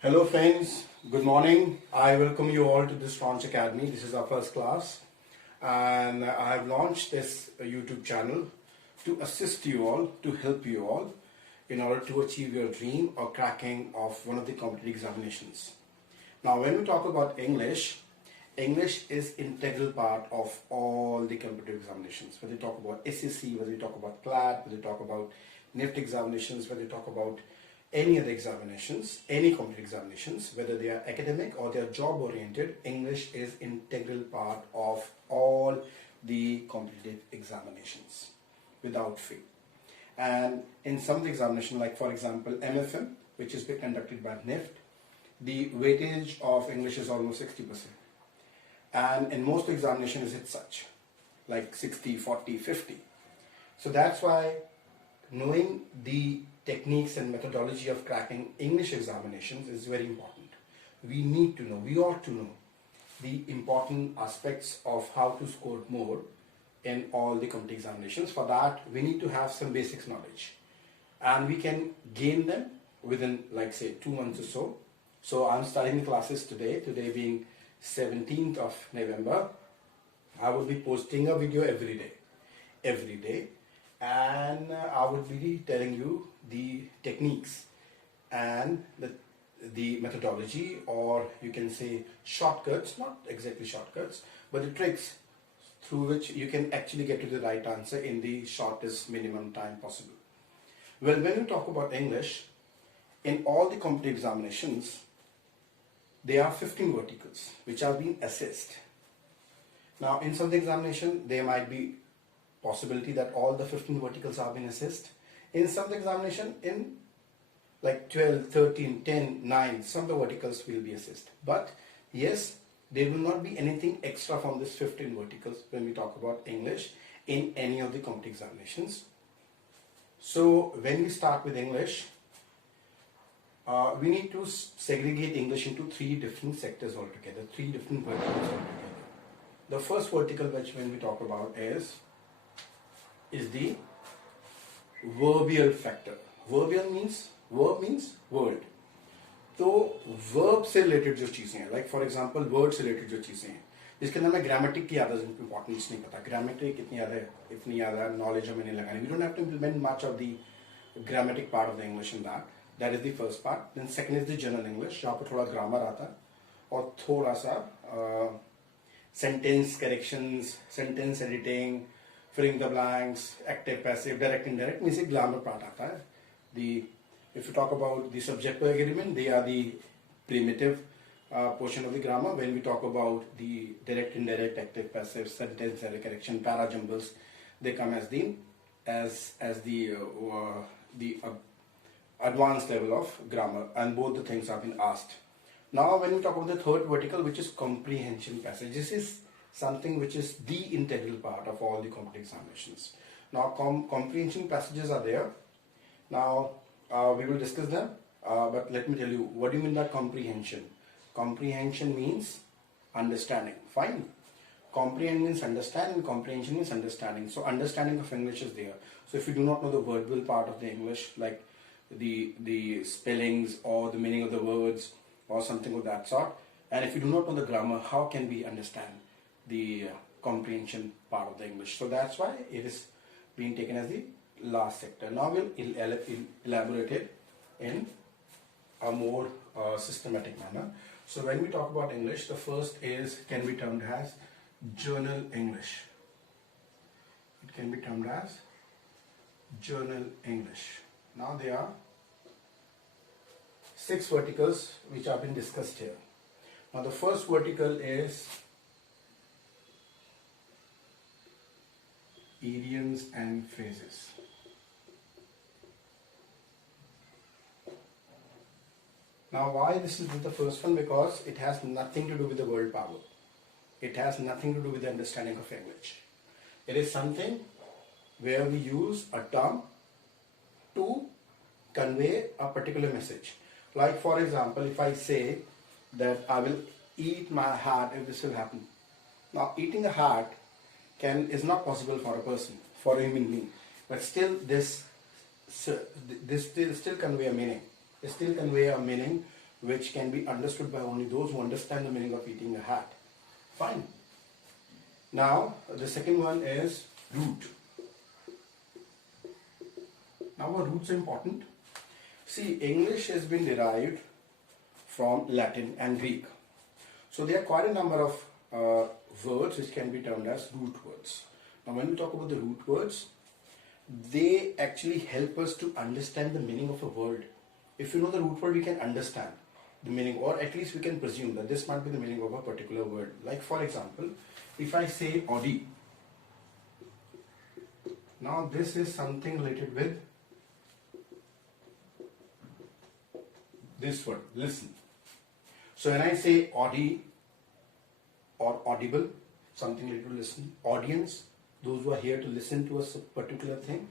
Hello friends, good morning. I welcome you all to this Launch Academy. This is our first class and I have launched this YouTube channel to assist you all, to help you all in order to achieve your dream or cracking of one of the competitive examinations. Now when we talk about English, English is integral part of all the competitive examinations. Whether you talk about SSC, whether you talk about CLAT, whether you talk about NIFT examinations, whether you talk about any other examinations, any competitive examinations, whether they are academic or they are job oriented, English is integral part of all the competitive examinations without fail. And in some of the examinations, like for example MFM, which is being conducted by NIFT, the weightage of English is almost 60%. And in most examinations it's such, like 60, 40, 50. So that's why knowing the techniques and methodology of cracking English examinations is very important. We need to know, we ought to know the important aspects of how to score more in all the competitive examinations. For that, we need to have some basics knowledge. And we can gain them within, like say, 2 months or so. So I'm starting the classes today being 17th of November. I will be posting a video every day. And I will be telling you the techniques and the methodology, or you can say shortcuts, not exactly shortcuts, but the tricks through which you can actually get to the right answer in the shortest minimum time possible. Well, when you talk about English, in all the competitive examinations, there are 15 verticals which are being assessed. Now, in some examination, there might be possibility that all the 15 verticals are being assessed. In some examination, in like 12, 13, 10, 9, some of the verticals will be assessed. But yes, there will not be anything extra from this 15 verticals when we talk about English in any of the competitive examinations. So when we start with English, we need to segregate English into 3 different sectors altogether, 3 different verticals altogether. The first vertical which when we talk about is the verbial factor. Verbial means, verb means word. तो verb से related जो चीज़ें हैं, like for example word से related जो चीज़ें हैं, जिसके अंदर हमें grammatics की ज़्यादा importance नहीं पता, grammatics कितनी ज़्यादा knowledge हमें नहीं लगानी. We don't have to implement much of the grammatic part of the English in that. That is the first part. Then second is the general English, जहाँ पर थोड़ा grammar आता है और थोड़ा सा sentence corrections, sentence editing, filling the blanks, active, passive, direct, indirect, means एक grammar part आता है. If you talk about the subject-verb agreement, they are the primitive portion of the grammar. When we talk about the direct, indirect, active, passive, sentence, error correction, para jumbles, they come as the advanced level of grammar, and both the things have been asked. Now, when we talk about the third vertical, which is comprehension passage, this is something which is the integral part of all the competitive examinations. Now, comprehension passages are there. Now, we will discuss them, but let me tell you, what do you mean by comprehension? Comprehension means understanding. Fine. Comprehend means understand, and comprehension means understanding. So, understanding of English is there. So, if you do not know the verbal part of the English, like the spellings or the meaning of the words or something of that sort, and if you do not know the grammar, how can we understand the comprehension part of the English? So that's why it is being taken as the last sector. Now we'll elaborate it in a more systematic manner. So when we talk about English, the first can be termed as journal English. It can be termed as journal English. Now there are 6 verticals which have been discussed here. Now the first vertical is idioms and phrases. Now why this is the first one? Because it has nothing to do with the world power. It has nothing to do with the understanding of English. It is something where we use a term to convey a particular message. Like for example, if I say that I will eat my heart if this will happen. Now eating a heart is not possible for a person, for a human being, but still this still convey a meaning. It still convey a meaning which can be understood by only those who understand the meaning of eating a hat. Fine. Now, the second one is root. Now, what roots are important? See, English has been derived from Latin and Greek. So, there are quite a number of words which can be termed as root words. Now, when we talk about the root words, they actually help us to understand the meaning of a word. If you know the root word, we can understand the meaning, or at least we can presume that this might be the meaning of a particular word. Like for example, if I say Audi, now this is something related with this word, listen. So when I say Audi or audible, something related to listen, audience, those who are here to listen to a particular thing,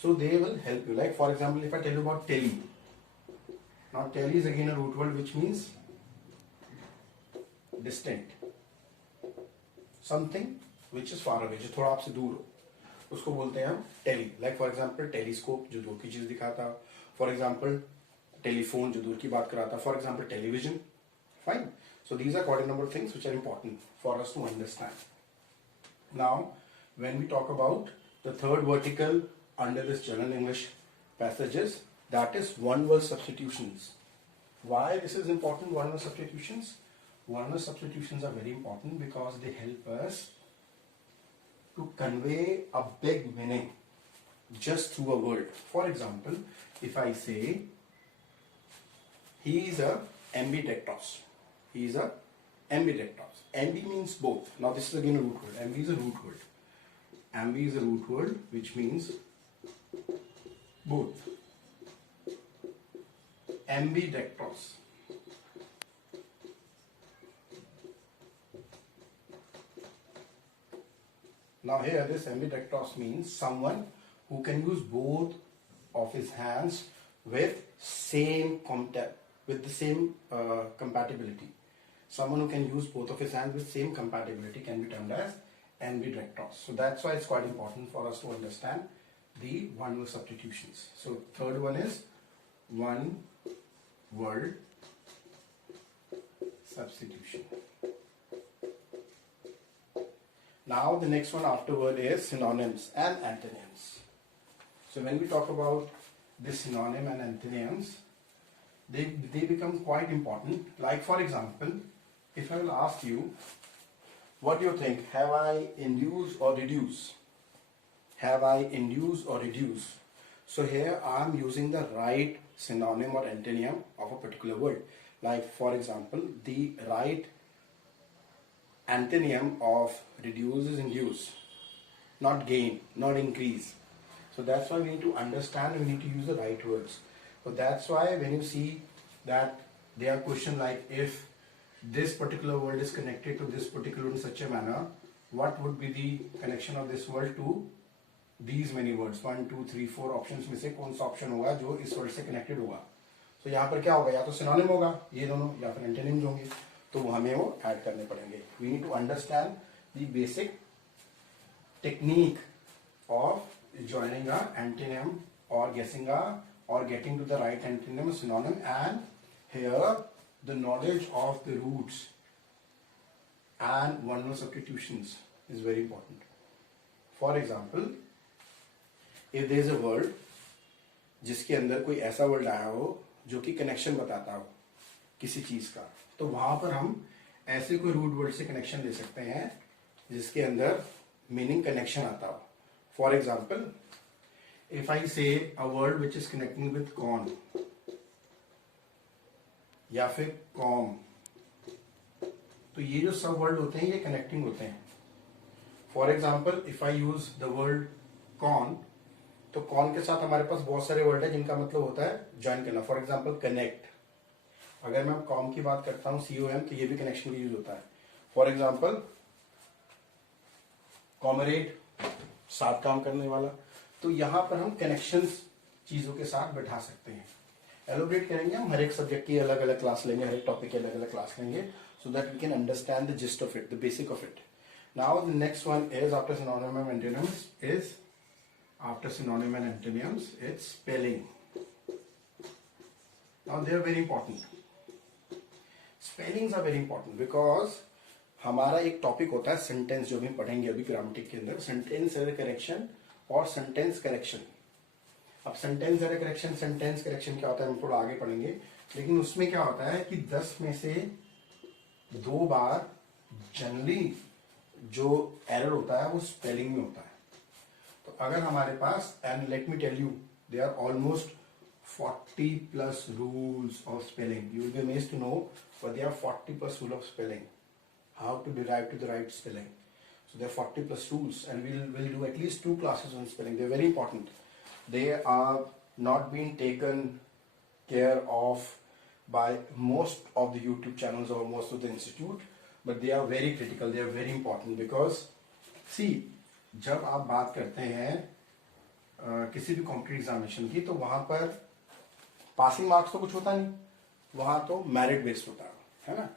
so they will help you. Like for example, if I tell you about telly, now telly is again a root word which means distant, something which is far away, जो थोड़ा आपसे दूर हो, उसको बोलते हैं हम tele. Like for example, telescope जो दूर की चीज दिखाता, for example, टेलीफोन जो दूर की बात कराता, for example, television. Fine. So these are quite a number of things which are important for us to understand. Now, when we talk about the third vertical under this general English passages, that is one word substitutions. Why this is important, one word substitutions? One word substitutions are very important because they help us to convey a big meaning just through a word. For example, if I say, he is a ambidextrous. He is a ambidextrous. Ambi means both. Now this is again a root word. Ambi is a root word. Ambi is a root word which means both. Ambidextrous. Now here this ambidextrous means someone who can use both of his hands with the same compatibility. Someone who can use both of his hands with same compatibility can be termed as ambidextrous. So that's why it's quite important for us to understand the one word substitutions. So third one is one word substitution. Now the next one afterward is synonyms and antonyms. So when we talk about this synonym and antonyms, they become quite important. Like for example, if I will ask you, what do you think? Have I induce or reduce? Have I induce or reduce? So here I am using the right synonym or antonym of a particular word. Like for example, the right antonym of reduce is induce, not gain, not increase. So that's why we need to understand and we need to use the right words. So that's why when you see that there are questions like if this particular word is connected to this particular in such a manner, what would be the connection of this word to these many words? 1, 2, 3, 4 options में से कौन सा option होगा जो इस word से connected होगा? तो यहाँ पर क्या होगा? या तो सिनोनिम होगा ये दोनों, या फिर एंटोनिम्स होंगे, तो वो हमें वो ऐड करने पड़ेंगे. We need to understand the basic technique of joining a antonym or guessing a or getting to the right antonym synonym, and here the knowledge of the roots and one word substitutions is very important. For example, if there is a word जिसके अंदर कोई ऐसा word आया हो जो कि connection बताता हो किसी चीज का, तो वहां पर हम ऐसे कोई रूट वर्ड से कनेक्शन दे सकते हैं जिसके अंदर मीनिंग कनेक्शन आता हो. For example, if I say a word which is connecting with con या फिर कॉम, तो ये जो सब वर्ड होते हैं ये कनेक्टिंग होते हैं. For example, if I use the word con, तो कॉन के साथ हमारे पास बहुत सारे वर्ड है जिनका मतलब होता है ज्वाइन करना. For example, connect. अगर मैं कॉम की बात करता हूं COM, तो ये भी कनेक्शन यूज होता है. फॉर एग्जाम्पल, कॉमरेड, साथ काम करने वाला. तो यहां पर हम कनेक्शंस चीजों के साथ बैठा सकते हैं. एलोबरेट करेंगे हम, हर एक सब्जेक्ट की अलग अलग क्लास लेंगे, हर एक टॉपिक की अलग अलग क्लास लेंगे, so that we can understand the gist of it, the basic of it. Now the next one is after synonym and antonyms is it's spelling. Now they are very important. Spellings are very important because हमारा एक topic होता है sentence, जो भी पढ़ेंगे अभी grammatic के अंदर, सेंटेंस एरर करेक्शन और सेंटेंस करेक्शन। अब sentence error correction, sentence correction क्या होता है हम थोड़ा आगे पढ़ेंगे, लेकिन उसमें क्या होता है कि 10 में से 2 बार जनरली जो एरर होता है वो स्पेलिंग में होता है। तो अगर हमारे पास, and let me tell you, they are almost 40 plus rules of spelling. You will be amazed to know, but there are 40 plus rules of spelling. How to derive to the right spelling. So there are 40 plus rules, and we'll do at least 2 classes on spelling. They're very important. They are not being taken care of by most of the YouTube channels or most of the institute, but they are very critical. They are very important because, see, जब आप बात करते हैं किसी भी competitive examination की, तो वहां पर पासिंग मार्क्स तो कुछ होता नहीं, वहां तो मेरिट बेस्ड होता है ना।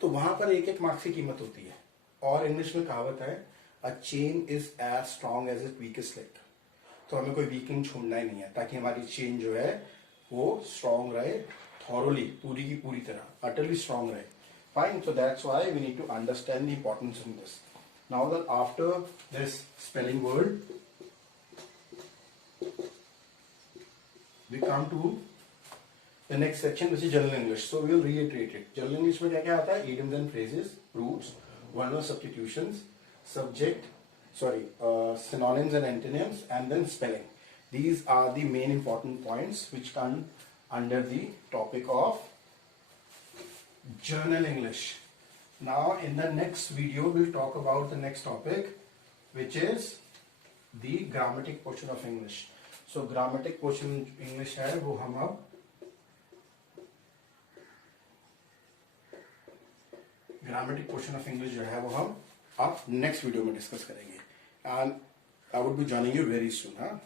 तो वहां पर एक एक मार्क्स की कीमत होती है, और इंग्लिश में कहावत है, a chain is as strong as it weakest link. तो हमें कोई वीक लिंक छोड़ना ही नहीं है, ताकि हमारी चेन जो है वो स्ट्रॉन्ग रहे, थॉरोली, पूरी की पूरी तरह अटरली स्ट्रॉन्ग रहे। Fine, so that's why we need to understand the importance in this. Now that after this spelling word we come to the next section, which is general English. So we will reiterate it. General English में क्या क्या आता है? Idioms and phrases, roots, one-word substitutions, subject, synonyms and antonyms, and then spelling. These are the main important points which come under the topic of general English. Now in the next video we'll talk about the next topic, which is the grammatic portion of English. So grammatic portion English है वो हम अब grammatic portion of English जो है वो हम आप next video में डिस्कस करेंगे, and I would be joining you very soon. हाँ,